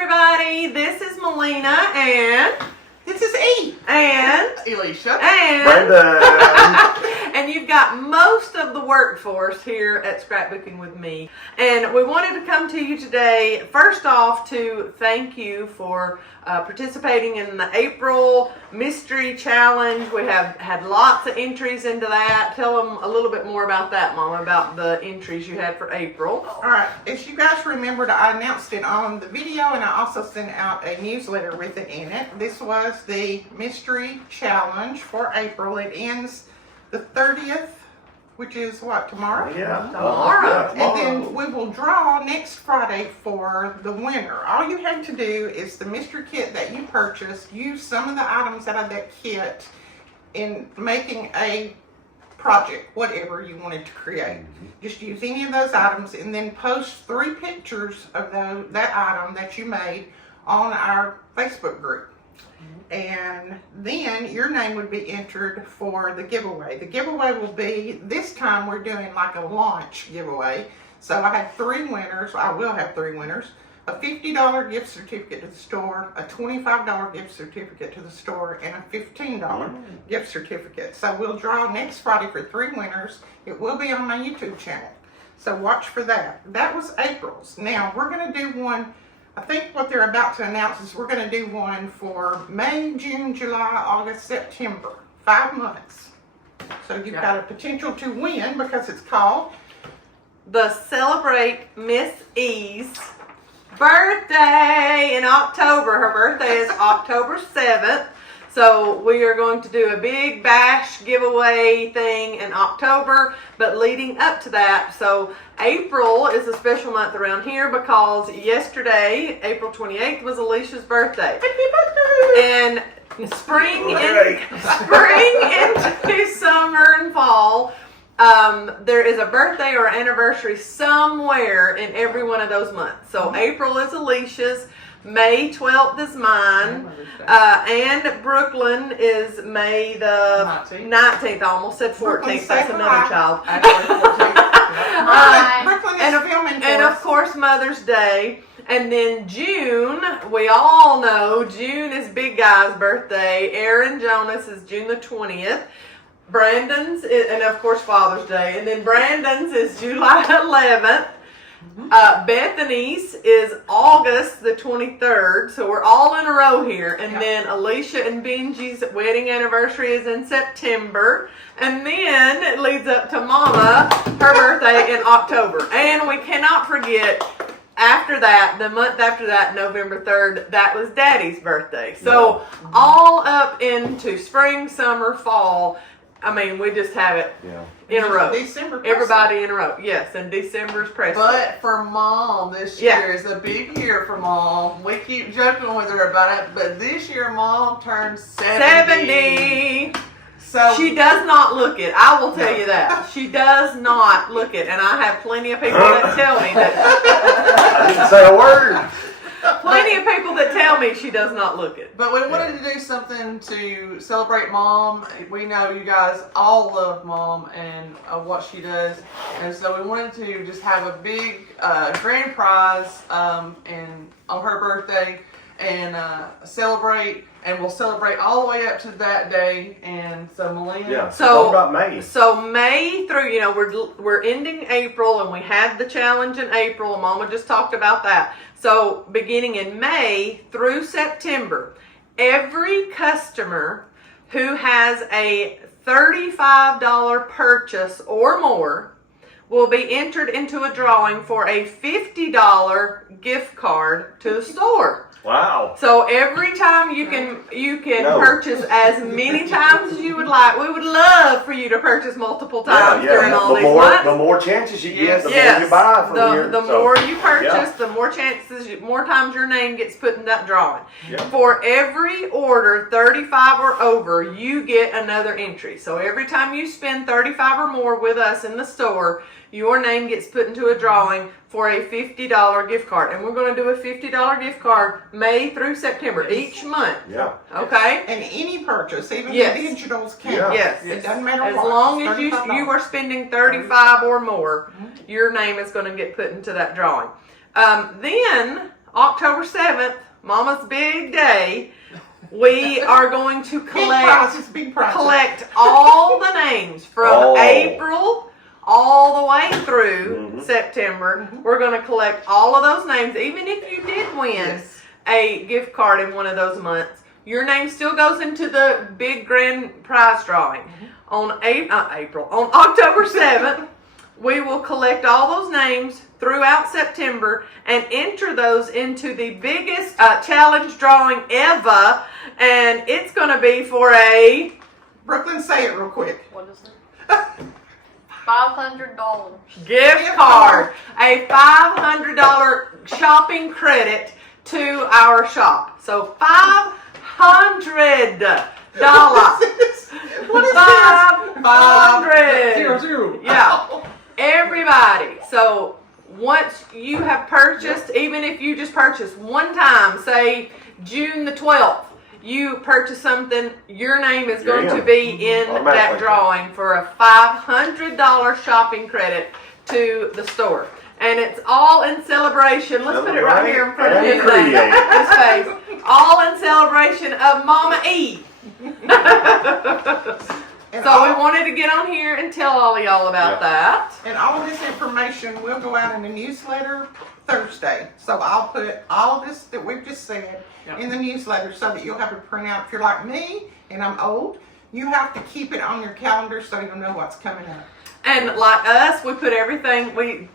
everybody. This is Melina and this is E. And Alicia. And Brandon. And you've got most of the workforce here at Scrapbooking with me. And we wanted to come to you today, first off, to thank you for participating in the April Mystery Challenge. We have had lots of entries into that. Tell them a little bit more about that, Mama, about the entries you had for April. All right. As you guys remembered, I announced it on the video, and I also sent out a newsletter with it in it. This was the Mystery Challenge for April. It ends the 30th, which is what, tomorrow? Yeah. Tomorrow. And then we will draw next Friday for the winner. All you have to do is the mystery kit that you purchased, use some of the items out of that kit in making a project, whatever you wanted to create. Just use any of those items and then post 3 pictures of that item that you made on our Facebook group. And then your name would be entered for the giveaway. The giveaway will be, this time we're doing like a launch giveaway. So I have 3 winners, I will have 3 winners. A $50 gift certificate to the store, a $25 gift certificate to the store, and a $15 gift certificate. So we'll draw next Friday for 3 winners. It will be on my YouTube channel. So watch for that. That was April's. Now we're gonna do one, I think what they're about to announce is we're going to do one for May, June, July, August, September. 5 months. So you've got a potential to win because it's called the Celebrate Miss E's birthday in October. Her birthday is October 7th. So we are going to do a big bash giveaway thing in October, but leading up to that, so April is a special month around here because yesterday, April 28th, was Alicia's birthday. And spring into summer and fall, there is a birthday or anniversary somewhere in every one of those months. So April is Alicia's. May 12th is mine, and Brooklyn is May the 19th. I almost said 14th. That's another child. Brooklyn is filming for and us. Of course Mother's Day. And then June, we all know June is Big Guy's birthday. Aaron Jonas is June the 20th. Brandon's, and of course Father's Day. And then Brandon's is July 11th. Bethany's is August the 23rd, so we're all in a row here. And then Alicia and Benji's wedding anniversary is in September. And then it leads up to Mama, her birthday in October. And we cannot forget, after that, the month after that, November 3rd, that was Daddy's birthday. So all up into spring, summer, fall. I mean, we just have it in a row. December. Everybody in a row. Yes, and December's press. But for Mom, this year is a big year for Mom. We keep joking with her about it, but this year Mom turns 70. So she does not look it. I will tell you that. She does not look it. And I have plenty of people that tell me that. I didn't say a word. Plenty of people that tell me she does not look it. But we wanted to do something to celebrate Mom. We know you guys all love Mom and what she does. And so we wanted to just have a big grand prize and on her birthday and celebrate. And we'll celebrate all the way up to that day. And so Melina. Yeah. So what about May? So May through, we're ending April, and we had the challenge in April. And Mama just talked about that. So beginning in May through September, every customer who has a $35 purchase or more will be entered into a drawing for a $50 gift card to the store. Wow. So every time you can purchase as many times as you would like. We would love for you to purchase multiple times during all these months. The more chances you get, the more you buy from here. The more you purchase, the more chances, more times your name gets put in that drawing. For every order 35 or over, you get another entry. So every time you spend 35 or more with us in the store, your name gets put into a drawing for a $50 gift card. And we're going to do a $50 gift card May through September, each month. Yeah. Okay? And any purchase, even the digitals count. Yeah. Yes. It doesn't matter As what. long as you $35. are spending 35 or more, your name is going to get put into that drawing. Then October 7th, Mama's big day, we are going to Big prizes. collect all the names from April all the way through September. We're going to collect all of those names. Even if you did win a gift card in one of those months, your name still goes into the big grand prize drawing. On October 7th, we will collect all those names throughout September and enter those into the biggest challenge drawing ever. And it's going to be for a... Brooklyn, say it real quick. What is it? $500. gift card. A $500 shopping credit to our shop. So $500. What is $500. Zero. Yeah. Everybody. So once you have purchased, even if you just purchase one time, say June the 12th, you purchase something, your name is going to be in that drawing for a $500 shopping credit to the store. And it's all in celebration. Let's put it right here in front of his face. All in celebration of Mama E. So we wanted to get on here and tell all of y'all about that. And all of this information will go out in the newsletter Thursday. So I'll put all of this that we've just said in the newsletter so that you'll have a printout. If you're like me and I'm old, you have to keep it on your calendar so you'll know what's coming up. And like us, we put everything, we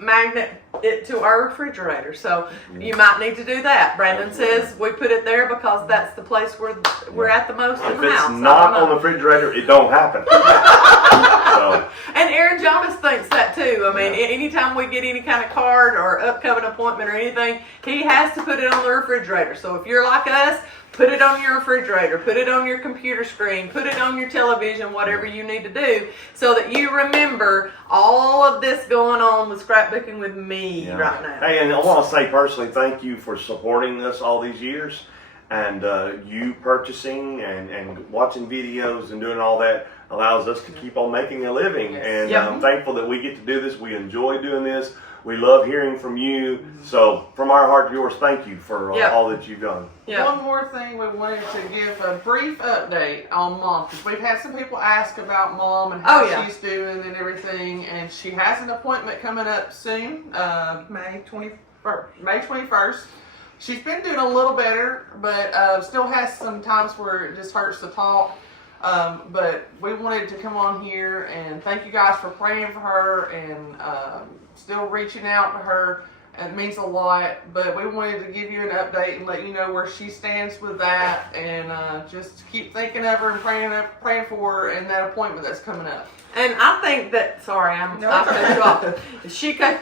magnet it to our refrigerator. So you might need to do that. Brandon says we put it there because that's the place where we're at the most in If the house. it's not on the refrigerator, it don't happen. So. And Aaron Jonas thinks that too. I mean, anytime we get any kind of card or upcoming appointment or anything, he has to put it on the refrigerator. So if you're like us, put it on your refrigerator, put it on your computer screen, put it on your television, whatever you need to do, so that you remember all of this going on with scrapbooking with me right now. Hey, and I want to say personally, thank you for supporting us all these years, and you purchasing and watching videos and doing all that allows us to keep on making a living. And I'm thankful that we get to do this. We enjoy doing this. We love hearing from you. So from our heart to yours, thank you for all that you've done. One more thing, we wanted to give a brief update on Mom, because we've had some people ask about Mom and how she's doing and everything, and she has an appointment coming up soon, May 21st. May 21st. She's been doing a little better, but still has some times where it just hurts to talk. But we wanted to come on here and thank you guys for praying for her and still reaching out to her. It means a lot, but we wanted to give you an update and let you know where she stands with that, and just keep thinking of her and praying for her and that appointment that's coming up. And I think that, sorry, I cut you off. She cut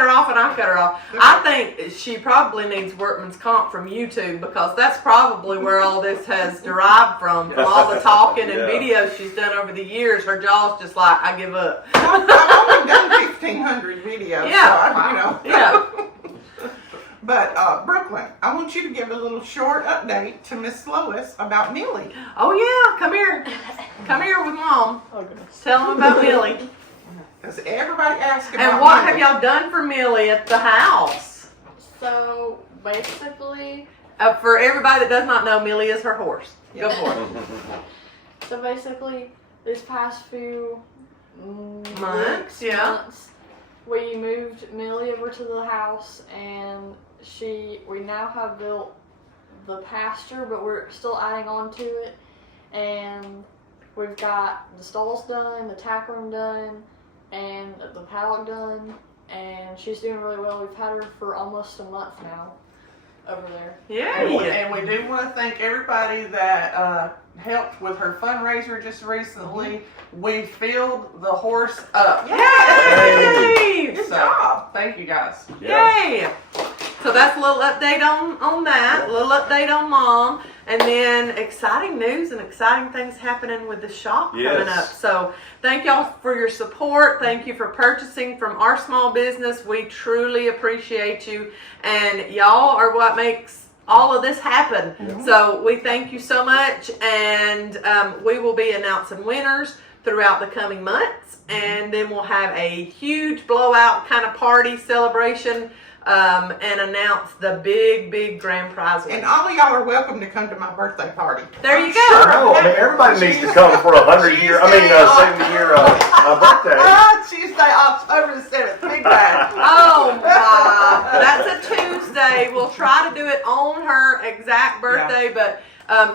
her off and I cut her off. I think she probably needs workman's comp from YouTube, because that's probably where all this has derived from all the talking and videos she's done over the years. Her jaw's just like, I give up. I've only done 1,500 videos. Yeah. So But Brooklyn, I want you to give a little short update to Miss Lois about Millie. Oh yeah, come here. Come here with Mom. Oh, goodness. Tell them about Millie. Because everybody asks about And what Millie. have y'all done for Millie at the house? So basically, For everybody that does not know, Millie is her horse. Go for it. this past few Months, months, we moved Millie over to the house, and we now have built the pasture, but we're still adding on to it, and we've got the stalls done, the tack room done, and the paddock done, and she's doing really well. We've had her for almost a month now over there. Yeah. And we do want to thank everybody that helped with her fundraiser just recently. We filled the horse up. Yay! Good So, job. thank you guys. Yay! So that's a little update on that, a little update on Mom, and then exciting news and exciting things happening with the shop coming up. So thank y'all for your support. Thank you for purchasing from our small business. We truly appreciate you, and y'all are what makes all of this happen. So we thank you so much, and we will be announcing winners throughout the coming months, and then we'll have a huge blowout kind of party celebration and announce the big grand prize And winner. all of y'all are welcome to come to my birthday party. There you I'm go. I sure know. I mean, everybody needs to come for a 100-year. I mean, 70-year birthday. Tuesday, October the 7th. Big bad. Oh my! That's a Tuesday. We'll try to do it on her exact birthday, but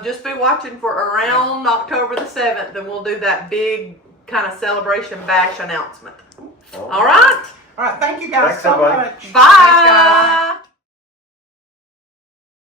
just be watching for around October the 7th, and we'll do that big kind of celebration bash announcement. All right. All right, thank you guys Thanks, so everybody. much. Bye.